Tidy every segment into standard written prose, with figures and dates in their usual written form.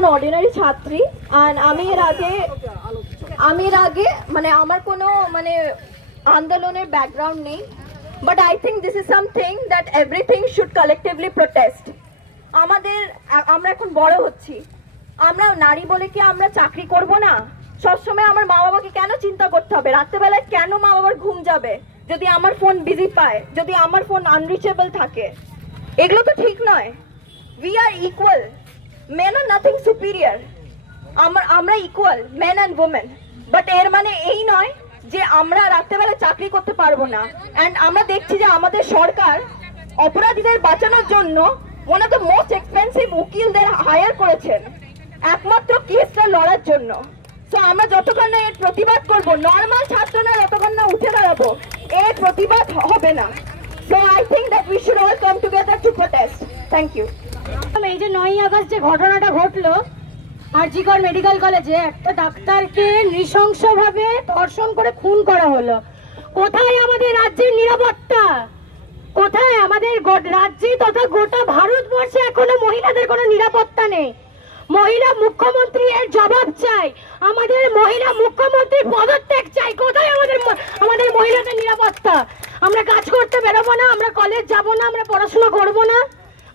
একজন অর্ডিনারি ছাত্রী আর আমি এর আগে মানে আমার কোনো মানে আন্দোলনের ব্যাকগ্রাউন্ড নেই, but I think this is something that everything should collectively protest. আমরা এখন বড় হচ্ছি, আমরা নারী বলে কি আমরা চাকরি করব না? সবসময় আমার মা বাবাকে কেন চিন্তা করতে হবে? রাত্রেবেলায় কেন মা বাবার ঘুম যাবে যদি আমার ফোন বিজি পায়, যদি আমার ফোন আনরিচেবল থাকে? এগুলো তো ঠিক নয়। We are equal, men are nothing superior. আমরা equal, men and women. But এর মানে এই নয় যে আমরা রাত্রেবেলা চাকরি করতে পারবো না। অ্যান্ড আমরা দেখছি যে আমাদের সরকার অপরাধীদের বাঁচানোর জন্য one of the most expensive উকিলদের হায়ার করেছেন একমাত্র কেসটা লড়ার জন্য। সো আমরা যতক্ষণ না এর প্রতিবাদ করবো, নর্মাল ছাত্ররা যতক্ষণ না উঠে দাঁড়াবো, এর প্রতিবাদ হবে না। So I think that we should all come together to protest. Thank you. এই যে 9ই আগস্ট যে ঘটনাটা ঘটলো জি কর মেডিকেল কলেজে, একটা ডাক্তারকে নৃশংসভাবে ধর্ষণ করে খুন করা হলো। কোথায় আমাদের রাজ্যের নিরাপত্তা? কোথায় আমাদের রাজ্যে তথা গোটা ভারতবর্ষে এখনো মহিলাদের কোনো নিরাপত্তা নেই? মহিলা মুখ্যমন্ত্রী এর জবাব চাই, আমাদের মহিলা মুখ্যমন্ত্রী পদত্যাগ চাই। কোথায় আমাদের মহিলাদের নিরাপত্তা? আমরা কাজ করতে বেরোবো না, আমরা কলেজ যাব না, আমরা পড়াশোনা করব না,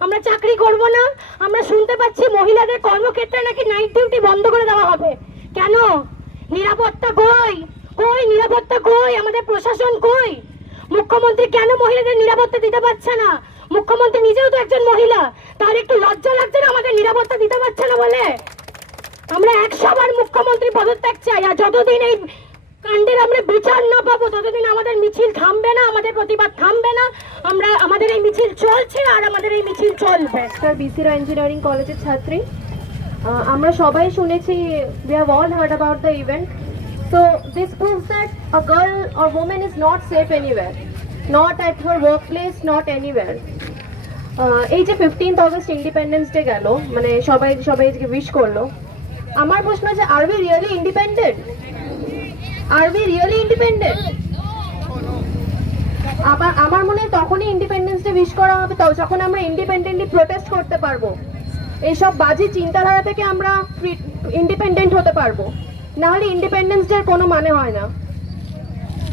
আমরা চাকরি করব না। আমরা শুনতে পাচ্ছি মহিলাদের কর্মক্ষেত্রে নাকি নাইট ডিউটি বন্ধ করে দেওয়া হবে। কেন? নিরাপত্তা কই? কই নিরাপত্তা কই? আমাদের প্রশাসন কই? মুখ্যমন্ত্রী কেন মহিলাদের নিরাপত্তা দিতে পারছে না? মুখ্যমন্ত্রী নিজেও তো একজন মহিলা, তার একটু লজ্জা লাগছে না আমাদের নিরাপত্তা দিতে পারছে না বলে? আমরা 100 বার মুখ্যমন্ত্রী পদত্যাগ চাই। আর যতদিন এই কাণ্ডের আমরা বিচার না পাবো ততদিন আমাদের মিছিল থামবে না, আমাদের প্রতিবাদ থামবে না। আমাদের এই মিছিল চলছে আর আমাদের এই মিছিল চলবে। BC Roy ইঞ্জিনিয়ারিং কলেজের ছাত্রী। আমরা সবাই শুনেছি, we have all heard about the event. So this proves that a girl or woman is not safe anywhere, not at her workplace, not anywhere. এই যে 15th August ইন্ডিপেন্ডেন্স ডে গেল, মানে সবাই উইশ করলো। আমার প্রশ্ন যে are we really independent? Are we really independent? আমার মনে হয় তখনই ইন্ডিপেন্ডেন্স ডে উইশ করা হবে যখন আমরা ইন্ডিপেন্ডেন্টলি প্রোটেস্ট করতে পারবো। এইসব বাজে চিন্তাধারা থেকে আমরা ইন্ডিপেন্ডেন্ট হতে পারবো, না হলে ইন্ডিপেন্ডেন্স ডে কোনো মানে হয় না।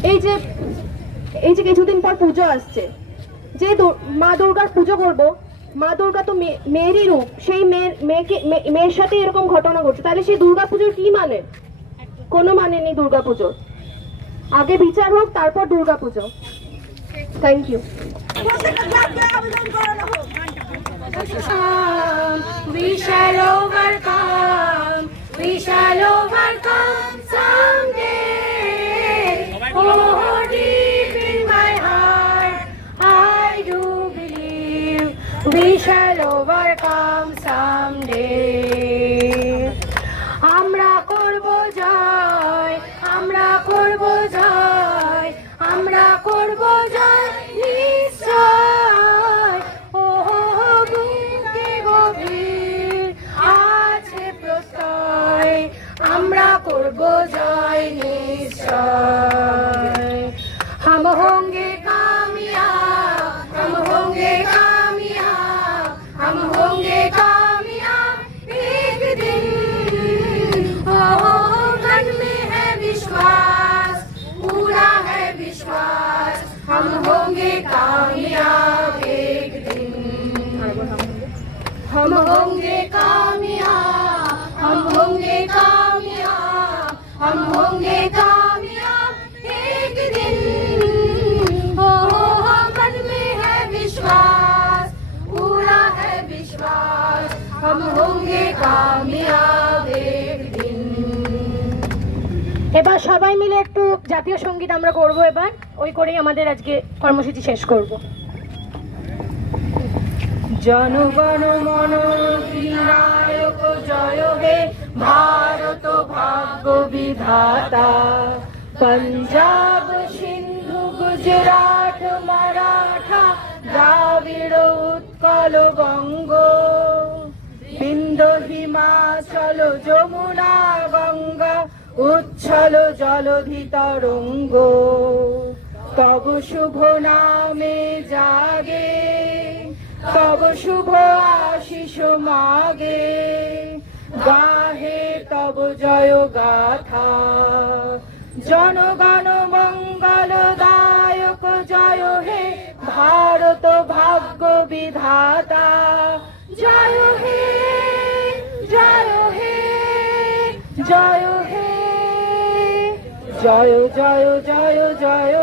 এই যে কিছুদিন পর পুজো আসছে, যে মা দুর্গার পুজো করব, মা দুর্গা তো মেয়েরই রূপ, সেই মেয়ের সাথে এরকম ঘটনা ঘটছে, তাহলে সেই দুর্গা পুজোর কি মানে? কোনো মানে নেই দুর্গা পুজোর। আগে বিচার হোক, তারপর Durga puja. Thank you. We shall overcome, we shall overcome someday. Oh, deep in my heart, I do believe we shall overcome someday. আমরা করব জয়, আমরা করব জয়, আমরা করব জয় নিশ্চয়। ও বুকে গভীর আছে প্রত্যয়, আমরা করব জয় নিশ্চয়। हम होंगे कामयाब, हम होंगे कामयाब, हम होंगे कामयाब एक दिन। मन में है विश्वास, पूरा है विश्वास, हम होंगे कामयाब एक दिन। हम होंगे कामयाब, हम होंगे कामयाब, हम होंगे कामयाब एक दिन। मन में है विश्वास, पूरा है विश्वास, हम होंगे कामयाब एक दिन। এবার সবাই মিলে একটু জাতীয় সঙ্গীত আমরা করব, এবার ওই করেই আমাদের আজকে কর্মসূচি শেষ করব। জনগণ মন অধিনায়ক জয় হে ভারত ভাগ্য বিধাতা। পঞ্জাব সিন্ধু গুজরাট মারাঠা দ্রাবিড় উৎকল বঙ্গ, বিন্ধ্য হিমাচল যমুনা গঙ্গা উচ্ছল জলধি তরঙ্গ। তব শুভ নামে জাগে, তব শুভ আশিস মাগে, গাহে তব জয় গাথা। জনগণ মঙ্গলদায়ক জয় হে ভারত ভাগ্য বিধাতা। জয় হে জয় হে জয় হে জয় জয় জয় জয়